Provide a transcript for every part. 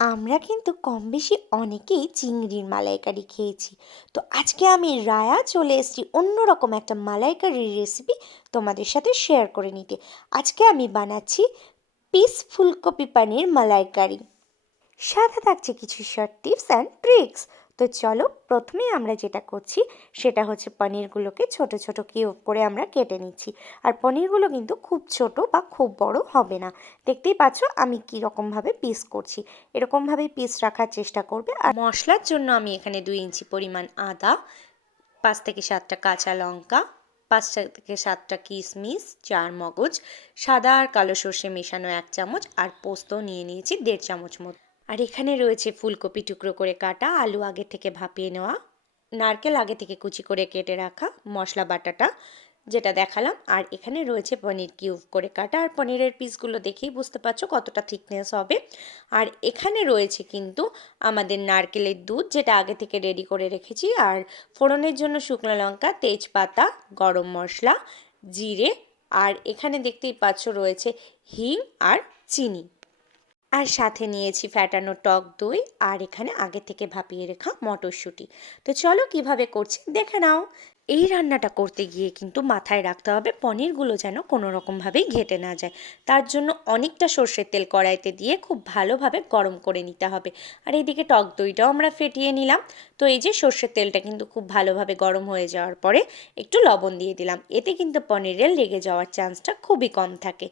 আমরা কিন্তু কম বেশি অনেকেই চিংড়ির মালাইকারি খেয়েছি। তো আজকে আমি রায়া চলে এসেছি অন্যরকম একটা মালাইকারির রেসিপি তোমাদের সাথে শেয়ার করে নিতে। আজকে আমি বানাচ্ছি পিস ফুলকপি পানির মালাইকারি। সাথে থাকছে কিছু শর্ট টিপস অ্যান্ড ট্রিক্স। তো চলো, প্রথমে আমরা যেটা করছি সেটা হচ্ছে পনিরগুলোকে ছোট ছোট কিউব করে আমরা কেটে নিচ্ছি। আর পনিরগুলো কিন্তু খুব ছোট বা খুব বড় হবে না। দেখতেই পাচ্ছ আমি কীরকমভাবে পিস করছি, এরকমভাবেই পিস রাখার চেষ্টা করবে। আর মশলার জন্য আমি এখানে 2 ইঞ্চি পরিমাণ আদা, 5 থেকে 7টা কাঁচা লঙ্কা, 5 থেকে 7টা কিশমিশ, 4 মগজ, সাদা আর কালো সর্ষে মেশানো 1 চামচ, আর পোস্ত নিয়ে নিয়েছি 1.5 চামচ মতো। আর এখানে রয়েছে ফুলকপি টুকরো করে কাটা, আলু আগে থেকে ভাপিয়ে নেওয়া, নারকেল আগে থেকে কুচি করে কেটে রাখা, মশলা বাটাটা যেটা দেখালাম, আর এখানে রয়েছে পনির কিউব করে কাটা। আর পনিরের পিসগুলো দেখেই বুঝতে পারছো কতটা থিকনেস হবে। আর এখানে রয়েছে কিন্তু আমাদের নারকেলের দুধ, যেটা আগে থেকে রেডি করে রেখেছি। আর ফোড়নের জন্য শুকনো লঙ্কা, তেজপাতা, গরম মশলা, জিরে, আর এখানে দেখতেই পাচ্ছ রয়েছে হিং আর চিনি। আর সাথে নিয়েছি ফ্যাটানো টক দই, আর এখানে আগে থেকে ভাপিয়ে রাখা মটরশুঁটি। তো চলো কিভাবে করছি দেখে নাও। এই রান্নাটা করতে গিয়ে কিন্তু মাথায় রাখতে হবে পনিরগুলো যেন কোনো রকমভাবেই ঘেটে না যায়। তার জন্য অনেকটা সর্ষের তেল কড়াইতে দিয়ে খুব ভালোভাবে গরম করে নিতে হবে। আর এইদিকে টক দইটাও আমরা ফেটিয়ে নিলাম। তো এই যে সর্ষের তেলটা কিন্তু খুব ভালোভাবে গরম হয়ে যাওয়ার পরে একটু লবণ দিয়ে দিলাম, এতে কিন্তু পনিরের লেগে যাওয়ার চান্সটা খুবই কম থাকে।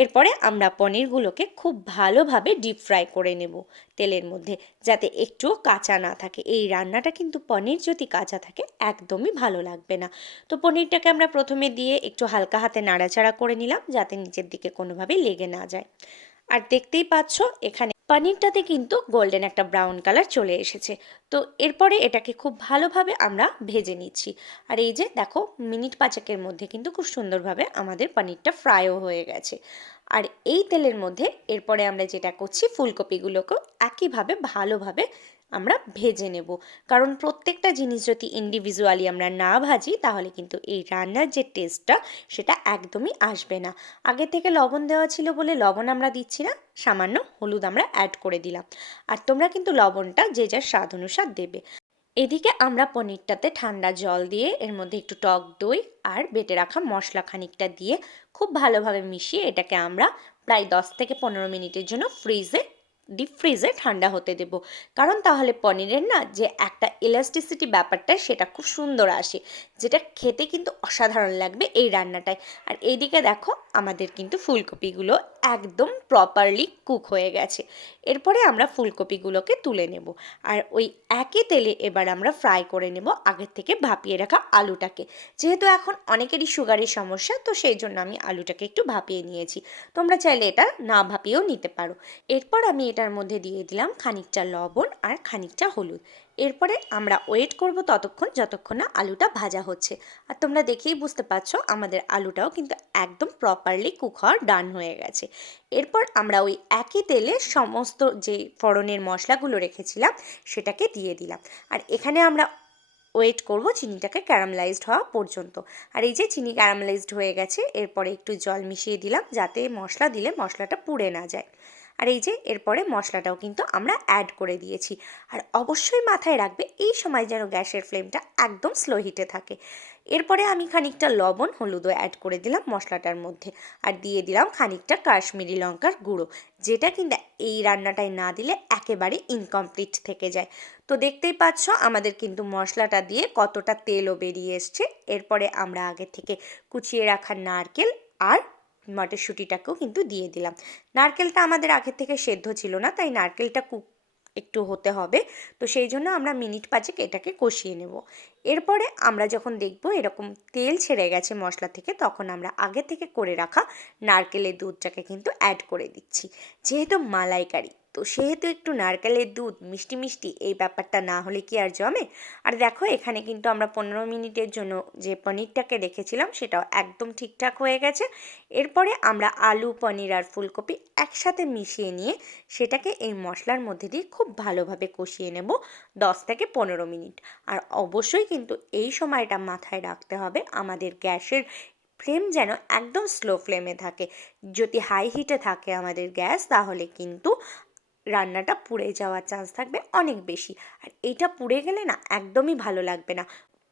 এরপরে আমরা পনিরগুলোকে খুব ভালোভাবে ডিপ ফ্রাই করে নেব তেলের মধ্যে, যাতে একটুও কাঁচা না থাকে। এই রান্নাটা কিন্তু পনির যদি কাঁচা থাকে একদমই ভালো লাগবে না। তো পনিরটাকে আমরা প্রথমে দিয়ে একটু হালকা হাতে নাড়াচাড়া করে নিলাম, যাতে নিচের দিকে কোনোভাবেই লেগে না যায়। আর দেখতেই পাচ্ছ এখানে পনিরটাতে কিন্তু গোল্ডেন একটা ব্রাউন কালার চলে এসেছে। তো এরপরে এটাকে খুব ভালোভাবে আমরা ভেজে নিচ্ছি। আর এই যে দেখো, মিনিট পাঁচেকের মধ্যে কিন্তু খুব সুন্দরভাবে আমাদের পনিরটা ফ্রাইও হয়ে গেছে। আর এই তেলের মধ্যে এরপরে আমরা যেটা করছি, ফুলকপিগুলোকেও একইভাবে ভালোভাবে আমরা ভেজে নেব। কারণ প্রত্যেকটা জিনিস যদি ইন্ডিভিজুয়ালি আমরা না ভাজি, তাহলে কিন্তু এই রান্নার যে টেস্টটা সেটা একদমই আসবে না। আগে থেকে লবণ দেওয়া ছিল বলে লবণ আমরা দিচ্ছি না, সামান্য হলুদ আমরা অ্যাড করে দিলাম। আর তোমরা কিন্তু লবণটা যে যার স্বাদ অনুসার দেবে। এদিকে আমরা পনিরটাতে ঠান্ডা জল দিয়ে এর মধ্যে একটু টক দই আর বেটে রাখা মশলা খানিকটা দিয়ে খুব ভালোভাবে মিশিয়ে এটাকে আমরা প্রায় 10 থেকে 15 মিনিটের জন্য ডিপ ফ্রিজে ঠান্ডা হতে দেব। কারণ তাহলে পনিরের না যে একটা ইলাস্টিসিটি ব্যাপারটা সেটা খুব সুন্দর আসে, যেটা খেতে কিন্তু অসাধারণ লাগবে এই রান্নাটায়। আর এইদিকে দেখো, আমাদের কিন্তু ফুলকপিগুলো একদম প্রপারলি কুক হয়ে গেছে। এরপরে আমরা ফুলকপিগুলোকে তুলে নেব। আর ওই একই তেলে এবার আমরা ফ্রাই করে নেব আগের থেকে ভাপিয়ে রাখা আলুটাকে। যেহেতু এখন অনেকেরই সুগারের সমস্যা, তো সেই জন্য আমি আলুটাকে একটু ভাপিয়ে নিয়েছি। তোমরা চাইলে এটা না ভাপিয়েও নিতে পারো। এরপর আমি এটার মধ্যে দিয়ে দিলাম খানিকটা লবণ আর খানিকটা হলুদ। এরপরে আমরা ওয়েট করব ততক্ষণ যতক্ষণ না আলুটা ভাজা হচ্ছে। আর তোমরা দেখেই বুঝতে পারছো আমাদের আলুটাও কিন্তু একদম প্রপারলি কুক হওয়ার ডান হয়ে গেছে। এরপর আমরা ওই একই তেলে সমস্ত যে ফোড়নের মশলাগুলো রেখেছিলাম সেটাকে দিয়ে দিলাম। আর এখানে আমরা ওয়েট করব চিনিটাকে ক্যারামেলাইজড হওয়া পর্যন্ত। আর এই যে চিনি ক্যারামেলাইজড হয়ে গেছে, এরপরে একটু জল মিশিয়ে দিলাম, যাতে মশলা দিলে মশলাটা পুড়ে না যায়। আর এই যে এরপরে মশলাটাও কিন্তু আমরা অ্যাড করে দিয়েছি। আর অবশ্যই মাথায় রাখবে এই সময় যেন গ্যাসের ফ্লেমটা একদম স্লো হিটে থাকে। এরপরে আমি খানিকটা লবণ হলুদও অ্যাড করে দিলাম মশলাটার মধ্যে। আর দিয়ে দিলাম খানিকটা কাশ্মীরি লঙ্কার গুঁড়ো, যেটা কিন্তু এই রান্নাটায় না দিলে একেবারে ইনকমপ্লিট থেকে যায়। তো দেখতেই পাচ্ছ আমাদের কিন্তু মশলাটা দিয়ে কতটা তেলও বেরিয়ে এসছে। এরপরে আমরা আগে থেকে কুচিয়ে রাখা নারকেল আর মটরশুঁটিটাকেও কিন্তু দিয়ে দিলাম। নারকেলটা আমাদের আগে থেকে সেদ্ধ ছিল না, তাই নারকেলটা একটু হতে হবে। তো সেই জন্য আমরা মিনিট পাঁচেক এটাকে কষিয়ে নেব। এরপরে আমরা যখন দেখব এরকম তেল ছেড়ে গেছে মশলা থেকে, তখন আমরা আগে থেকে করে রাখা নারকেলের দুধটাকে কিন্তু অ্যাড করে দিচ্ছি। যেহেতু মালাইকারি, তো সেহেতু একটু নারকেলের দুধ মিষ্টি মিষ্টি এই ব্যাপারটা না হলে কি আর জমে। আর দেখো, এখানে কিন্তু আমরা 15 মিনিটের জন্য যে পনিরটাকে রেখেছিলাম সেটাও একদম ঠিকঠাক হয়ে গেছে। এরপরে আমরা আলু, পনির আর ফুলকপি একসাথে মিশিয়ে নিয়ে সেটাকে এই মশলার মধ্যে দিয়ে খুব ভালোভাবে কষিয়ে নেব 10 থেকে 15 মিনিট। আর অবশ্যই কিন্তু এই সময়টা মাথায় রাখতে হবে আমাদের গ্যাসের ফ্লেম যেন একদম স্লো ফ্লেমে থাকে। যদি হাই হিটে থাকে আমাদের গ্যাস, তাহলে কিন্তু রান্নাটা পুড়ে যাওয়ার চান্স থাকবে অনেক বেশি। আর এটা পুড়ে গেলে না একদমই ভালো লাগবে না।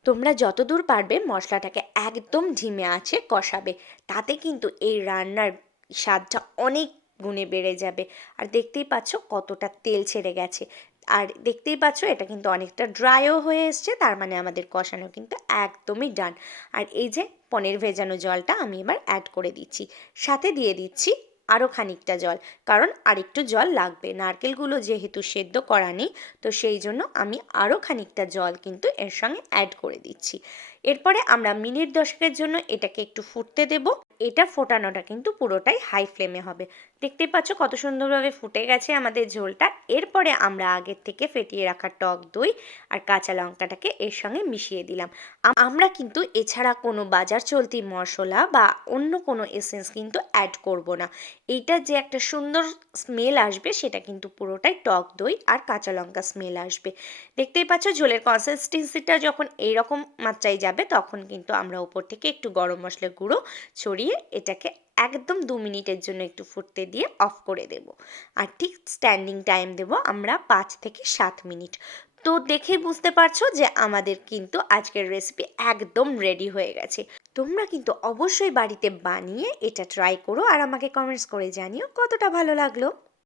তোমরা যতদূর পারবে মশলাটাকে একদম ধিমে আঁচে কষাবে, তাতে কিন্তু এই রান্নার স্বাদটা অনেক গুণে বেড়ে যাবে। আর দেখতেই পাচ্ছ কতটা তেল ছেড়ে গেছে, আর দেখতেই পাচ্ছ এটা কিন্তু অনেকটা ড্রাইও হয়ে এসছে, তার মানে আমাদের কষানো কিন্তু একদমই ডান। আর এই যে পনির ভেজানো জলটা আমি এবার অ্যাড করে দিচ্ছি, সাথে দিয়ে দিচ্ছি আরও খানিকটা জল, কারণ আরেকটু জল লাগবে। নারকেলগুলো যেহেতু সেদ্ধ করা নেই, তো সেই জন্য আমি আরও খানিকটা জল কিন্তু এর সঙ্গে অ্যাড করে দিচ্ছি। এরপরে আমরা মিনিট 10 জন্য এটাকে একটু ফুটতে দেব। এটা ফোটানোটা কিন্তু পুরোটাই হাই ফ্লেমে হবে। দেখতেই পাচ্ছ কত সুন্দরভাবে ফুটে গেছে আমাদের ঝোলটা। এরপরে আমরা আগের থেকে ফেটিয়ে রাখা টক দই আর কাঁচা লঙ্কাটাকে এর সঙ্গে মিশিয়ে দিলাম। আমরা কিন্তু এছাড়া কোনো বাজার চলতি মশলা বা অন্য কোনো এসেন্স কিন্তু অ্যাড করব না। এইটার যে একটা সুন্দর স্মেল আসবে সেটা কিন্তু পুরোটাই টক দই আর কাঁচা লঙ্কা স্মেল আসবে। দেখতেই পাচ্ছ ঝোলের কনসিস্টেন্সিটা যখন এইরকম মাত্রায় যাবে, তখন কিন্তু আমরা উপর থেকে একটু গরম মশলা গুঁড়ো ছড়িয়ে এটাকে একদম 2 মিনিটের জন্য একটু ফুটতে দিয়ে অফ করে দেব। আর ঠিক স্ট্যান্ডিং টাইম দেব আমরা 5 থেকে 7 মিনিট। তো দেখেই বুঝতে পারছো যে আমাদের কিন্তু আজকের রেসিপি একদম রেডি হয়ে গেছে। তোমরা কিন্তু অবশ্যই বাড়িতে বানিয়ে এটা ট্রাই করো আর আমাকে কমেন্টস করে জানিও কতটা ভালো লাগলো।